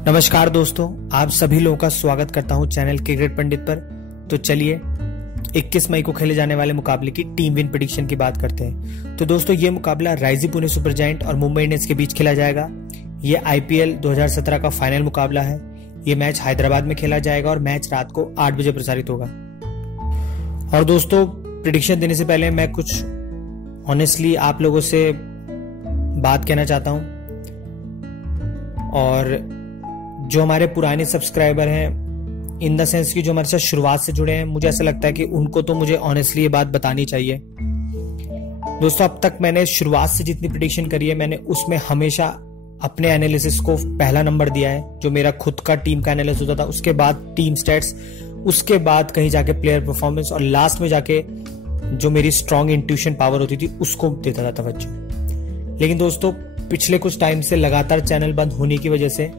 नमस्कार दोस्तों, आप सभी लोगों का स्वागत करता हूं चैनल क्रिकेट पंडित पर। तो चलिए 21 मई को खेले जाने वाले मुकाबले की टीम विन प्रेडिक्शन की बात करते हैं। तो दोस्तों ये मुकाबला राइजी पुणे सुपर जायंट और मुंबई इंडियंस के बीच खेला जाएगा। ये आईपीएल 2017 का फाइनल मुकाबला है। ये मैच हैदराबाद में खेला जाएगा और मैच रात को 8 बजे प्रसारित होगा। और दोस्तों प्रेडिक्शन देने से पहले मैं कुछ ऑनेस्टली आप लोगों से बात कहना चाहता हूं, और जो हमारे पुराने सब्सक्राइबर हैं इन द सेंस कि जो हमारे साथ शुरुआत से जुड़े हैं, मुझे ऐसा लगता है कि उनको तो मुझे ऑनेस्टली ये बात बतानी चाहिए। दोस्तों अब तक मैंने शुरुआत से जितनी प्रेडिक्शन करी है, मैंने उसमें हमेशा अपने एनालिसिस को पहला नंबर दिया है। जो मेरा खुद का टीम का एनालिसिस होता था, उसके बाद टीम स्टैट्स, उसके बाद कहीं जाके प्लेयर परफॉर्मेंस, और लास्ट में जाके जो मेरी स्ट्रॉन्ग इंट्यूशन पावर होती थी उसको देता था तवज्जो। लेकिन दोस्तों पिछले कुछ टाइम से लगातार चैनल बंद होने की वजह से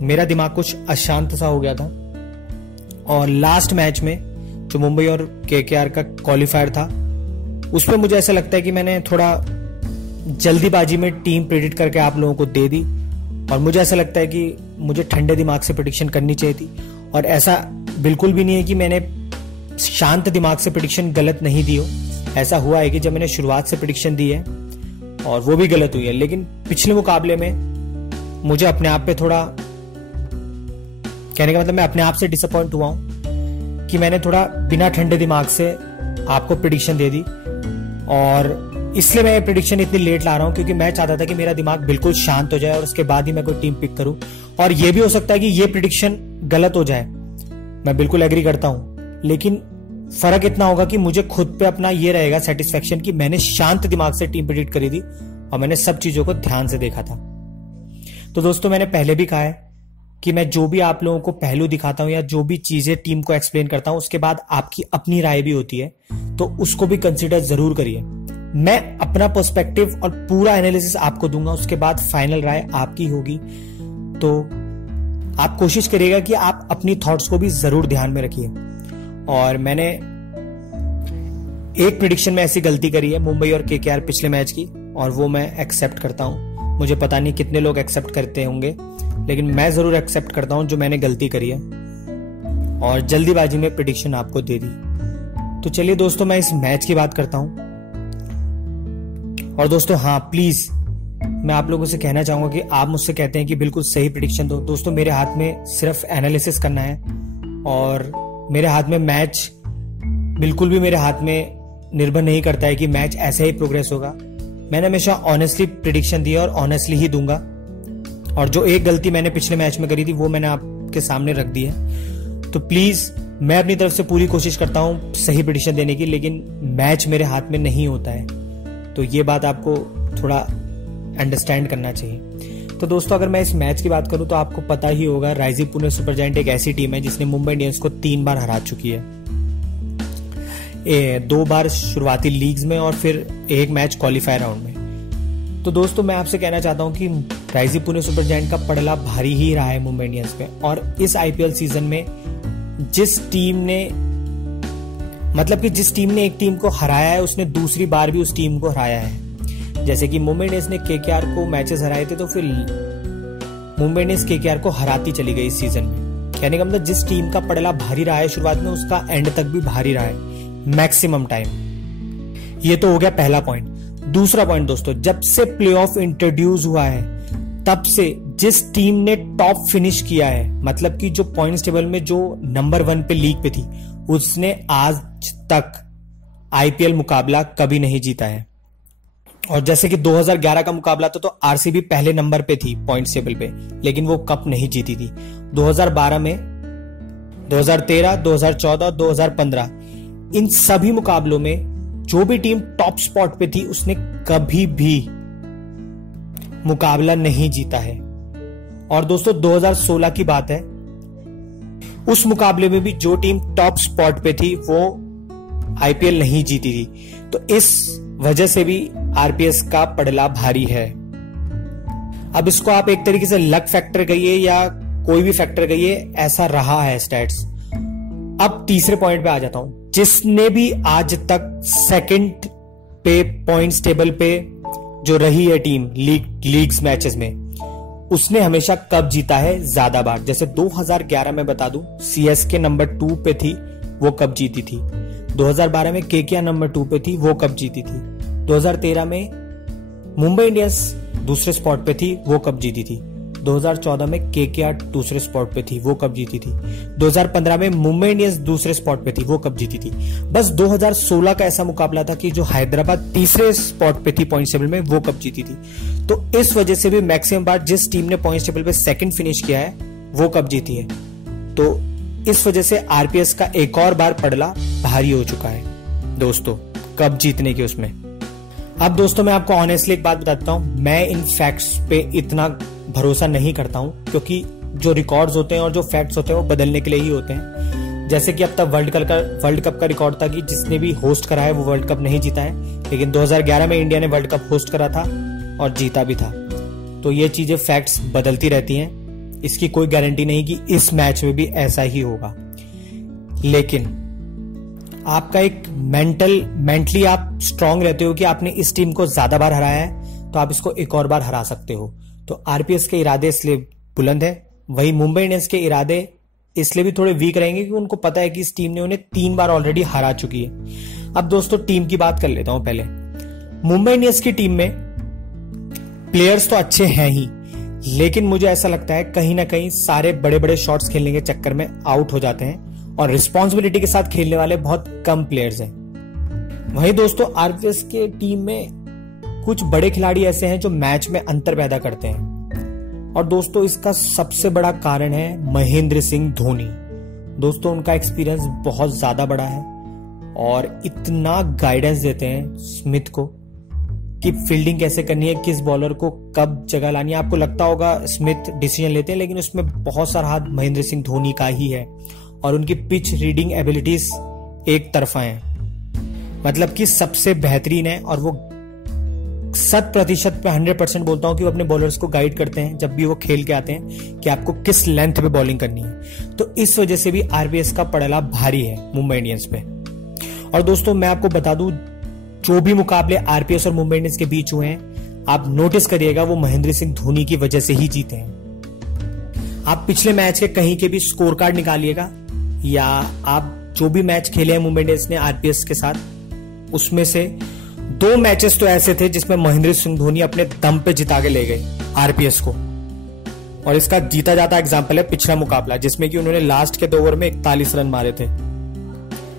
मेरा दिमाग कुछ अशांत सा हो गया था, और लास्ट मैच में जो मुंबई और केकेआर का क्वालिफायर था उसमें मुझे ऐसा लगता है कि मैंने थोड़ा जल्दीबाजी में टीम प्रेडिक्ट करके आप लोगों को दे दी, और मुझे ऐसा लगता है कि मुझे ठंडे दिमाग से प्रेडिक्शन करनी चाहिए थी। और ऐसा बिल्कुल भी नहीं है कि मैंने शांत दिमाग से प्रेडिक्शन गलत नहीं दी हो। ऐसा हुआ है कि जब मैंने शुरुआत से प्रेडिक्शन दी है और वो भी गलत हुई है, लेकिन पिछले मुकाबले में मुझे अपने आप पे थोड़ा, कहने का मतलब मैं अपने आप से डिसअपॉइंट हुआ हूं कि मैंने थोड़ा बिना ठंडे दिमाग से आपको प्रेडिक्शन दे दी। और इसलिए मैं ये प्रेडिक्शन इतनी लेट ला रहा हूं क्योंकि मैं चाहता था कि मेरा दिमाग बिल्कुल शांत हो जाए और उसके बाद ही मैं कोई टीम पिक करूं। और ये भी हो सकता है कि ये प्रेडिक्शन गलत हो जाए, मैं बिल्कुल एग्री करता हूं, लेकिन फर्क इतना होगा कि मुझे खुद पे अपना ये रहेगा सेटिस्फेक्शन कि मैंने शांत दिमाग से टीम प्रेडिक्ट करी थी और मैंने सब चीजों को ध्यान से देखा था। तो दोस्तों मैंने पहले भी कहा है कि मैं जो भी आप लोगों को पहलू दिखाता हूं या जो भी चीजें टीम को एक्सप्लेन करता हूं, उसके बाद आपकी अपनी राय भी होती है, तो उसको भी कंसीडर जरूर करिए। मैं अपना पर्सपेक्टिव और पूरा एनालिसिस आपको दूंगा, उसके बाद फाइनल राय आपकी होगी। तो आप कोशिश करिएगा कि आप अपनी थॉट्स को भी जरूर ध्यान में रखिए। और मैंने एक प्रेडिक्शन में ऐसी गलती करी है मुंबई और केकेआर पिछले मैच की, और वो मैं एक्सेप्ट करता हूं। मुझे पता नहीं कितने लोग एक्सेप्ट करते होंगे, लेकिन मैं जरूर एक्सेप्ट करता हूं जो मैंने गलती करी है और जल्दीबाजी में प्रेडिक्शन आपको दे दी। तो चलिए दोस्तों मैं इस मैच की बात करता हूं। और दोस्तों हाँ प्लीज मैं आप लोगों से कहना चाहूंगा कि आप मुझसे कहते हैं कि बिल्कुल सही प्रेडिक्शन दो। दोस्तों मेरे हाथ में सिर्फ एनालिसिस करना है, और मेरे हाथ में मैच बिल्कुल भी मेरे हाथ में निर्भर नहीं करता है कि मैच ऐसे ही प्रोग्रेस होगा। मैंने हमेशा ऑनेस्टली प्रेडिक्शन दी और ऑनेस्टली ही दूंगा, और जो एक गलती मैंने पिछले मैच में करी थी वो मैंने आपके सामने रख दी है। तो प्लीज मैं अपनी तरफ से पूरी कोशिश करता हूं सही प्रेडिक्शन देने की, लेकिन मैच मेरे हाथ में नहीं होता है, तो ये बात आपको थोड़ा अंडरस्टैंड करना चाहिए। तो दोस्तों अगर मैं इस मैच की बात करूं तो आपको पता ही होगा राइजी पुणे सुपर जायंट एक ऐसी टीम है जिसने मुंबई इंडियंस को 3 बार हरा चुकी है। 2 बार शुरुआती लीग्स में और फिर एक मैच क्वालिफायर राउंड में। तो दोस्तों मैं आपसे कहना चाहता हूं कि राइजी पुणे सुपर जायंट का पड़ला भारी ही रहा है मुंबई इंडियंस पे। और इस आईपीएल सीजन में जिस टीम ने एक टीम को हराया है, उसने दूसरी बार भी उस टीम को हराया है। जैसे कि मुंबई इंडियंस ने केकेआर को मैचेस हराए थे, तो फिर मुंबई इंडियंस केकेआर को हराती चली गई इस सीजन में। कहने का मतलब जिस टीम का पड़ला भारी रहा है शुरुआत में, उसका एंड तक भी भारी रहा है मैक्सिमम टाइम। ये तो हो गया पहला पॉइंट। दूसरा पॉइंट दोस्तों, जब से प्लेऑफ इंट्रोड्यूस हुआ है तब से जिस टीम ने टॉप फिनिश किया है, मतलब कि जो पॉइंट्स टेबल में जो नंबर 1 पे लीग पे थी, उसने आज तक आईपीएल मुकाबला कभी नहीं जीता है। और जैसे कि 2011 का मुकाबला तो आरसीबी पहले नंबर पे थी पॉइंट्स टेबल पे, लेकिन वो कप नहीं जीती थी। 2012 में, 2013, 2014, 2015 इन सभी मुकाबलों में जो भी टीम टॉप स्पॉट पे थी उसने कभी भी मुकाबला नहीं जीता है। और दोस्तों 2016 की बात है, उस मुकाबले में भी जो टीम टॉप स्पॉट पे थी वो आईपीएल नहीं जीती थी। तो इस वजह से भी आरपीएस का पड़ला भारी है। अब इसको आप एक तरीके से लक फैक्टर कहिए या कोई भी फैक्टर कहिए, ऐसा रहा है स्टैट्स। अब तीसरे पॉइंट पे आ जाता हूं। जिसने भी आज तक सेकंड पे पॉइंट्स टेबल पे जो रही है टीम लीग्स मैचेस में, उसने हमेशा कप जीता है ज्यादा बार। जैसे 2011 में बता दूं, सीएसके नंबर 2 पे थी, वो कप जीती थी। 2012 में केकेआर नंबर 2 पे थी, वो कप जीती थी। 2013 में मुंबई इंडियंस दूसरे स्पॉट पे थी, वो कप जीती थी। 2014 में केकेआर दूसरे स्पॉट पे थी, वो कप जीती थी। 2015 में मुंबई इंडियंस दूसरे स्पॉट पे थी, वो कप जीती थी। बस 2016 का ऐसा मुकाबला था कि जो हैदराबाद तीसरे स्पॉट पे थी पॉइंट टेबल में, वो कप जीती थी। तो इस वजह से भी मैक्सिमम बार जिस टीम ने पॉइंट टेबल पे सेकंड फिनिश किया है, वो कप जीती है। तो इस वजह से आरपीएस का एक और बार पड़ला भारी हो चुका है दोस्तों, कप जीतने के उसमें। अब दोस्तों मैं आपको ऑनेस्टली एक बात बताता हूं, मैं इन फैक्ट्स पे इतना भरोसा नहीं करता हूं, क्योंकि जो रिकॉर्ड्स होते हैं और जो फैक्ट्स होते हैं वो बदलने के लिए ही होते हैं। जैसे कि अब तक वर्ल्ड कप का रिकॉर्ड था कि जिसने भी होस्ट करा है वो वर्ल्ड कप नहीं जीता है, लेकिन 2011 में इंडिया ने वर्ल्ड कप होस्ट करा था और जीता भी था। तो ये चीजें फैक्ट्स बदलती रहती हैं, इसकी कोई गारंटी नहीं कि इस मैच में भी ऐसा ही होगा। लेकिन आपका एक मेंटली आप स्ट्रांग रहते हो कि आपने इस टीम को ज्यादा बार हराया है, तो आप इसको एक और बार हरा सकते हो। तो आरपीएस के इरादे इसलिए बुलंद है। वही मुंबई इंडियंस के इरादे इसलिए भी थोड़े वीक रहेंगे कि उनको पता है कि इस टीम ने उन्हें 3 बार ऑलरेडी हरा चुकी है। अब दोस्तों टीम की बात कर लेता हूं पहले। मुंबई इंडियंस की टीम में प्लेयर्स तो अच्छे हैं ही, लेकिन मुझे ऐसा लगता है कहीं ना कहीं सारे बड़े बड़े शॉट्स खेलने के चक्कर में आउट हो जाते हैं और रिस्पॉन्सिबिलिटी के साथ खेलने वाले बहुत कम प्लेयर्स हैं। वहीं दोस्तों आरपीएस के टीम में कुछ बड़े खिलाड़ी ऐसे हैं जो मैच में अंतर पैदा करते हैं, और दोस्तों इसका सबसे बड़ा कारण है महेंद्र सिंह धोनी। दोस्तों उनका एक्सपीरियंस बहुत ज्यादा बड़ा है और इतना गाइडेंस देते हैं स्मिथ को कि फील्डिंग कैसे करनी है, किस बॉलर को कब जगह लानी है। आपको लगता होगा स्मिथ डिसीजन लेते हैं, लेकिन उसमें बहुत सारा हाथ महेंद्र सिंह धोनी का ही है और उनकी पिच रीडिंग एबिलिटीज एक तरफा है, मतलब कि सबसे बेहतरीन है। और वो 100% पे 100% बोलता हूं कि वो अपने बॉलर्स को गाइड करते हैं जब भी वो खेल के आते हैं कि आपको किस लेंथ पे बॉलिंग करनी है। तो इस वजह से भी आरपीएस का पड़ला भारी है मुंबई इंडियंस पे। और दोस्तों मैं आपको बता दूं, जो भी मुकाबले आरपीएस और मुंबई इंडियंस के बीच हुए हैं, आप नोटिस करिएगा वो महेंद्र सिंह धोनी की वजह से ही जीते हैं। आप पिछले मैच के कहीं के भी स्कोर कार्ड निकालिएगा, या आप जो भी मैच खेले हैं मुंबई इंडियंस ने आरपीएस के साथ, उसमें से 2 मैचेस तो ऐसे थे जिसमें महेंद्र सिंह धोनी अपने दम पे जिता के ले गए आरपीएस को। और इसका जीता जाता एग्जांपल है पिछला मुकाबला, जिसमें कि उन्होंने लास्ट के 2 ओवर में 41 रन मारे थे।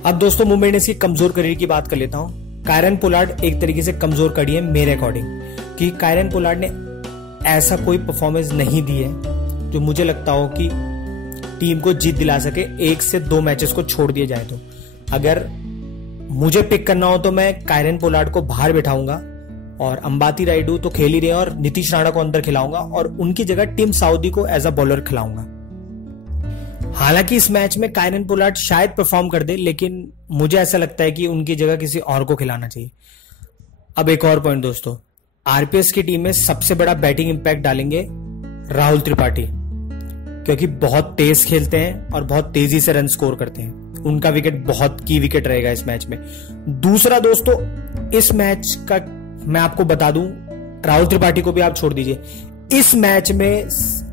अब दोस्तों मुंबई इंडियंस की कमजोर कड़ी की बात कर लेता हूं। कायरन पोलार्ड एक तरीके से कमजोर कड़ी है मेरे अकॉर्डिंग, कि कायरन पोलार्ड ने ऐसा कोई परफॉर्मेंस नहीं दी है जो मुझे लगता हो कि टीम को जीत दिला सके 1 से 2 मैचेस को छोड़ दिया जाए। तो अगर मुझे पिक करना हो तो मैं कायरन पोलार्ड को बाहर बैठाऊंगा और अंबाती रायडू तो खेल ही रहे हैं और नीतीश राणा को अंदर खिलाऊंगा और उनकी जगह टिम साउदी को एज अ बॉलर खिलाऊंगा। हालांकि इस मैच में कायरन पोलार्ड शायद परफॉर्म कर दे, लेकिन मुझे ऐसा लगता है कि उनकी जगह किसी और को खिलाना चाहिए। अब एक और पॉइंट दोस्तों, आरपीएस की टीम में सबसे बड़ा बैटिंग इंपैक्ट डालेंगे राहुल त्रिपाठी, क्योंकि बहुत तेज खेलते हैं और बहुत तेजी से रन स्कोर करते हैं। उनका विकेट बहुत की विकेट रहेगा इस मैच में। दूसरा दोस्तों, इस मैच का मैं आपको बता दूं, राहुल त्रिपाठी को भी आप छोड़ दीजिए, इस मैच में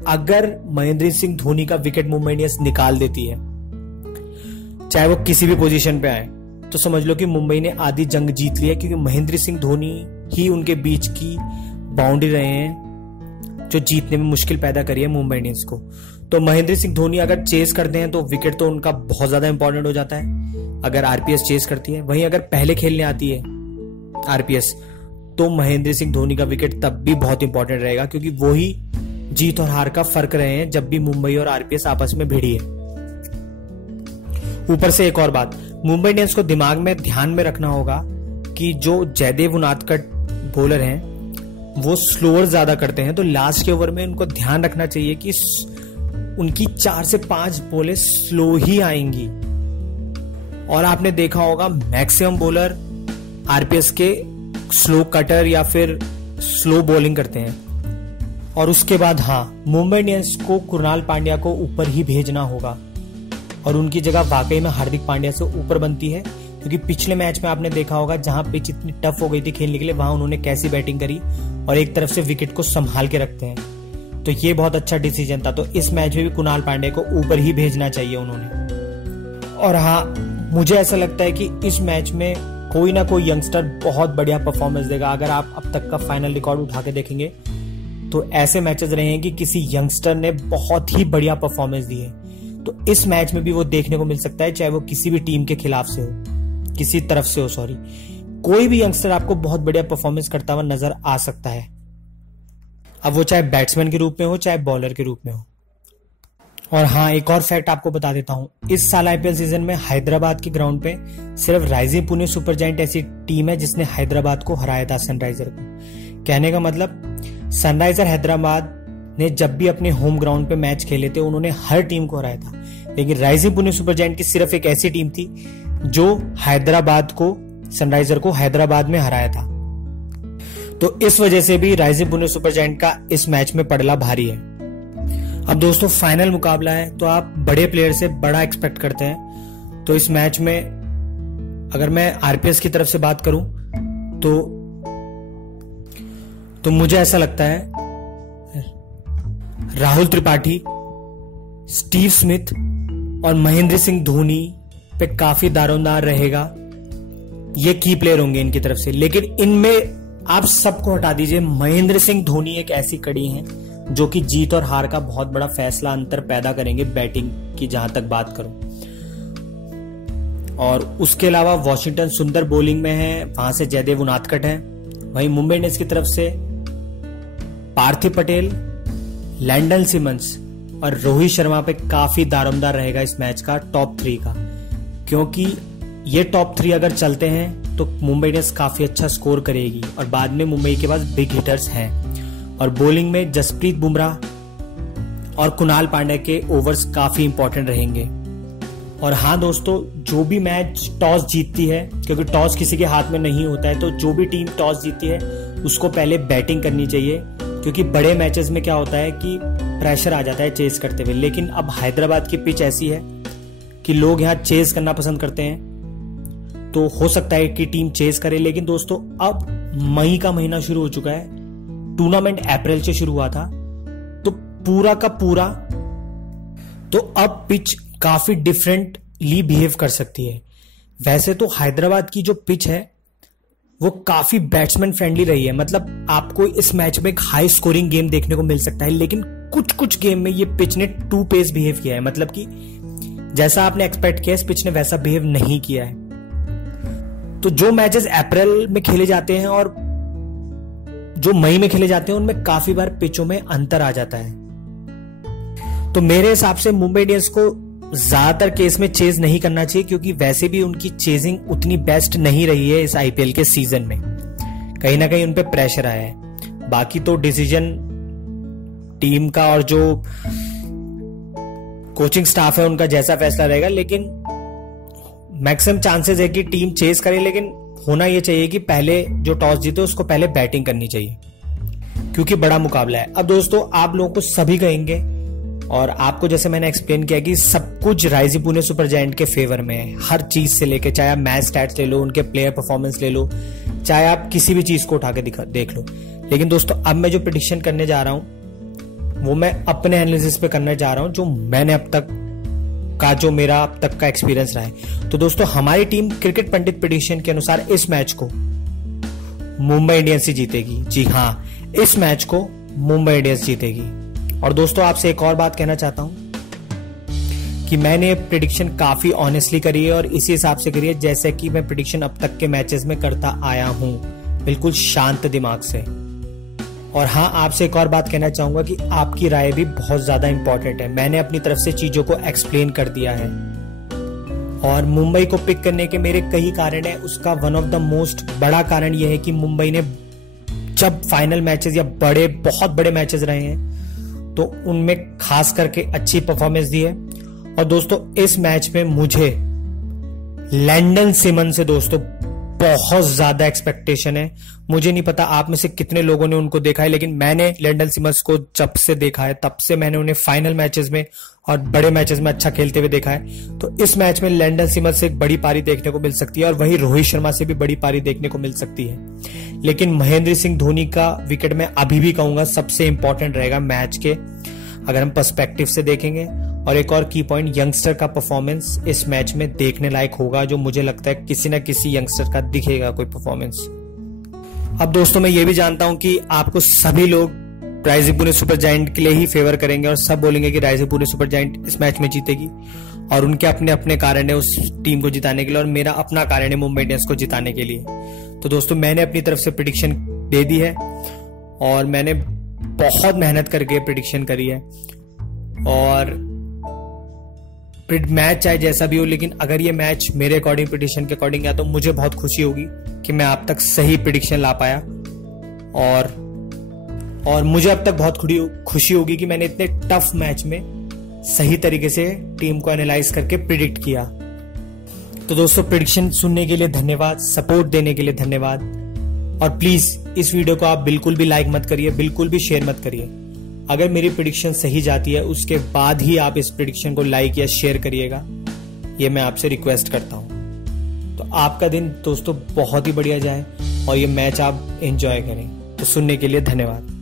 अगर महेंद्र सिंह धोनी का विकेट मुंबई इंडियंस निकाल देती है, चाहे वो किसी भी पोजीशन पे आए, तो समझ लो कि मुंबई ने आधी जंग जीत ली है, क्योंकि महेंद्र सिंह धोनी ही उनके बीच की बाउंड्री रहे हैं जो जीतने में मुश्किल पैदा करी है मुंबई इंडियंस को। तो महेंद्र सिंह धोनी अगर चेस करते हैं तो विकेट तो उनका बहुत ज्यादा इंपॉर्टेंट हो जाता है अगर आरपीएस चेस करती है। वहीं अगर पहले खेलने आती है आरपीएस, तो महेंद्र सिंह धोनी का विकेट तब भी बहुत इंपॉर्टेंट रहेगा, क्योंकि वो ही जीत और हार का फर्क रहे हैं जब भी मुंबई और आरपीएस आपस में भिड़ी है। ऊपर से एक और बात, मुंबई इंडियंस को दिमाग में ध्यान में रखना होगा कि जो जयदेव उनादकट बॉलर हैं वो स्लोअर ज्यादा करते हैं, तो लास्ट के ओवर में उनको ध्यान रखना चाहिए कि उनकी 4 से 5 बॉलें स्लो ही आएंगी। और आपने देखा होगा मैक्सिमम बॉलर आरपीएस के स्लो कटर या फिर स्लो बॉलिंग करते हैं। और उसके बाद मुंबई इंडियंस को कुणाल पांड्या को ऊपर ही भेजना होगा और उनकी जगह वाकई में हार्दिक पांड्या से ऊपर बनती है, क्योंकि पिछले मैच में आपने देखा होगा जहां पिच इतनी टफ हो गई थी खेलने के लिए, वहां उन्होंने कैसी बैटिंग करी और एक तरफ से विकेट को संभाल के रखते हैं। तो ये बहुत अच्छा डिसीजन था। तो इस मैच में भी कुणाल पांड्या को ऊपर ही भेजना चाहिए उन्होंने। और हाँ, मुझे ऐसा लगता है कि इस मैच में कोई ना कोई यंगस्टर बहुत बढ़िया परफॉर्मेंस देगा। अगर आप अब तक का फाइनल रिकॉर्ड उठा के देखेंगे तो ऐसे मैचेस रहे हैं कि किसी यंगस्टर ने बहुत ही बढ़िया परफॉर्मेंस दी है। तो इस मैच में भी वो देखने को मिल सकता है, चाहे वो किसी भी टीम के खिलाफ से हो, किसी तरफ से हो, सॉरी, कोई भी यंगस्टर आपको बहुत बढ़िया परफॉर्मेंस करता हुआ नजर आ सकता है। अब वो चाहे बैट्समैन के रूप में हो, चाहे बॉलर के रूप में हो। और हाँ, एक और फैक्ट आपको बता देता हूं, इस साल आईपीएल सीजन में हैदराबाद के ग्राउंड पे सिर्फ राइजिंग पुणे सुपर जायंट ऐसी टीम है जिसने हैदराबाद को हराया था, सनराइजर को। कहने का मतलब, सनराइजर हैदराबाद ने जब भी अपने होम ग्राउंड पे मैच खेले थे उन्होंने हर टीम को हराया था, लेकिन राइजिंग पुणे सुपर जायंट की सिर्फ एक ऐसी टीम थी जो हैदराबाद को, सनराइजर को हैदराबाद में हराया था। तो इस वजह से भी राइजिंग पुणे सुपर जायंट का इस मैच में पड़ला भारी है। अब दोस्तों फाइनल मुकाबला है, तो आप बड़े प्लेयर से बड़ा एक्सपेक्ट करते हैं। तो इस मैच में अगर मैं आरपीएस की तरफ से बात करूं तो मुझे ऐसा लगता है राहुल त्रिपाठी, स्टीव स्मिथ और महेंद्र सिंह धोनी पे काफी दारोमदार रहेगा। ये की प्लेयर होंगे इनकी तरफ से, लेकिन इनमें आप सबको हटा दीजिए, महेंद्र सिंह धोनी एक ऐसी कड़ी है जो कि जीत और हार का बहुत बड़ा फैसला अंतर पैदा करेंगे बैटिंग की, जहां तक बात करूं। और उसके अलावा वॉशिंगटन सुंदर बॉलिंग में है, वहां से जयदेव उनादकट है। वहीं मुंबई इंडियंस की तरफ से पार्थिव पटेल, लैंडन सिमंस और रोहित शर्मा पे काफी दारोमदार रहेगा इस मैच का टॉप 3 का, क्योंकि ये टॉप 3 अगर चलते हैं तो मुंबई इंडियंस काफी अच्छा स्कोर करेगी और बाद में मुंबई के पास बिग हिटर्स हैं। और बॉलिंग में जसप्रीत बुमराह और कुणाल पांड्या के ओवर्स काफी इंपॉर्टेंट रहेंगे। और हाँ दोस्तों, जो भी मैच टॉस जीतती है, क्योंकि टॉस किसी के हाथ में नहीं होता है, तो जो भी टीम टॉस जीतती है उसको पहले बैटिंग करनी चाहिए, क्योंकि बड़े मैचेस में क्या होता है कि प्रेशर आ जाता है चेस करते हुए। लेकिन अब हैदराबाद की पिच ऐसी है कि लोग यहाँ चेस करना पसंद करते हैं, तो हो सकता है कि टीम चेस करे। लेकिन दोस्तों अब मई का महीना शुरू हो चुका है, टूर्नामेंट अप्रैल से शुरू हुआ था, तो पूरा का पूरा, तो अब पिच काफी डिफरेंटली बिहेव कर सकती है। वैसे तो हैदराबाद की जो पिच है वो काफी बैट्समैन फ्रेंडली रही है, मतलब आपको इस मैच में एक हाई स्कोरिंग गेम देखने को मिल सकता है। लेकिन कुछ कुछ गेम में ये पिच ने टू पेस बिहेव किया है, मतलब कि जैसा आपने एक्सपेक्ट किया इस पिच ने वैसा बिहेव नहीं किया है। तो जो मैचेस अप्रैल में खेले जाते हैं और जो मई में खेले जाते हैं उनमें काफी बार पिचों में अंतर आ जाता है। तो मेरे हिसाब से मुंबई इंडियंस को ज्यादातर केस में चेज नहीं करना चाहिए, क्योंकि वैसे भी उनकी चेजिंग उतनी बेस्ट नहीं रही है इस आईपीएल के सीजन में, कहीं ना कहीं उन पे प्रेशर आया है। बाकी तो डिसीजन टीम का और जो कोचिंग स्टाफ है उनका जैसा फैसला रहेगा, लेकिन मैक्सिमम चांसेस है कि टीम चेज करे। लेकिन होना यह चाहिए कि पहले जो टॉस जीते उसको पहले बैटिंग करनी चाहिए, क्योंकि बड़ा मुकाबला है। अब दोस्तों आप लोगों को सभी कहेंगे, और आपको जैसे मैंने एक्सप्लेन किया कि सब कुछ राइजिंग पुणे सुपर जायंट के फेवर में है, हर चीज से लेके, चाहे आप मैच स्टैट्स ले लो, उनके प्लेयर परफॉर्मेंस ले लो, चाहे आप किसी भी चीज को उठा के देख लो। लेकिन दोस्तों अब मैं जो प्रेडिक्शन करने जा रहा हूं वो मैं अपने एनालिसिस पे करने जा रहा हूं, जो मैंने अब तक का, जो मेरा अब तक का एक्सपीरियंस रहा है। तो दोस्तों हमारी टीम क्रिकेट पंडित प्रेडिक्शन के अनुसार इस मैच को मुंबई इंडियंस ही जीतेगी। जी हाँ, इस मैच को मुंबई इंडियंस जीतेगी। और दोस्तों आपसे एक और बात कहना चाहता हूं कि मैंने प्रेडिक्शन काफी ऑनेस्टली करी है और इसी हिसाब से करी है जैसे कि मैं प्रेडिक्शन अब तक के मैचेस में करता आया हूं, बिल्कुल शांत दिमाग से। और हाँ, आपसे एक और बात कहना चाहूंगा कि आपकी राय भी बहुत ज्यादा इंपॉर्टेंट है। मैंने अपनी तरफ से चीजों को एक्सप्लेन कर दिया है और मुंबई को पिक करने के मेरे कई कारण है। उसका वन ऑफ द मोस्ट बड़ा कारण यह है कि मुंबई ने जब फाइनल मैचेस या बहुत बड़े मैचेस रहे हैं तो उनमें खास करके अच्छी परफॉर्मेंस दी है। और दोस्तों इस मैच में मुझे लैंडन सिमंस से दोस्तों बहुत ज्यादा एक्सपेक्टेशन है। मुझे नहीं पता आप में से कितने लोगों ने उनको देखा है, लेकिन मैंने लैंडल सिमर्स को जब से देखा है तब से मैंने उन्हें फाइनल मैचेस में और बड़े मैचेस में अच्छा खेलते हुए देखा है। तो इस मैच में लैंडल सिमर्स से एक बड़ी पारी देखने को मिल सकती है और वहीं रोहित शर्मा से भी बड़ी पारी देखने को मिल सकती है। लेकिन महेंद्र सिंह धोनी का विकेट मैं अभी भी कहूंगा सबसे इंपॉर्टेंट रहेगा मैच के, अगर हम पर्सपेक्टिव से देखेंगे। और एक और की पॉइंट, यंगस्टर का परफॉर्मेंस इस मैच में देखने लायक होगा, जो मुझे लगता है किसी ना किसी यंगस्टर का दिखेगा कोई परफॉर्मेंस। अब दोस्तों मैं ये भी जानता हूं कि आपको सभी लोग राइजिंग पुणे सुपर जायंट के लिए ही फेवर करेंगे और सब बोलेंगे कि राइजिंग पुणे सुपर जायंट इस मैच में जीतेगी, और उनके अपने अपने कारण है उस टीम को जिताने के लिए, और मेरा अपना कारण है मुंबई इंडियंस को जिताने के लिए। तो दोस्तों मैंने अपनी तरफ से प्रेडिक्शन दे दी है और मैंने बहुत मेहनत करके प्रेडिक्शन करी है, और मैच चाहे जैसा भी हो, लेकिन अगर ये मैच मेरे अकॉर्डिंग प्रेडिक्शन के अकॉर्डिंग गया तो मुझे बहुत खुशी होगी कि मैं आप तक सही प्रेडिक्शन ला पाया, और मुझे अब तक बहुत खुशी होगी कि मैंने इतने टफ मैच में सही तरीके से टीम को एनालाइज करके प्रिडिक्ट किया। तो दोस्तों प्रेडिक्शन सुनने के लिए धन्यवाद, सपोर्ट देने के लिए धन्यवाद, और प्लीज इस वीडियो को आप बिल्कुल भी लाइक मत करिए, बिल्कुल भी शेयर मत करिए। अगर मेरी प्रेडिक्शन सही जाती है उसके बाद ही आप इस प्रेडिक्शन को लाइक या शेयर करिएगा, ये मैं आपसे रिक्वेस्ट करता हूं। तो आपका दिन दोस्तों बहुत ही बढ़िया जाए और ये मैच आप एंजॉय करें। तो सुनने के लिए धन्यवाद।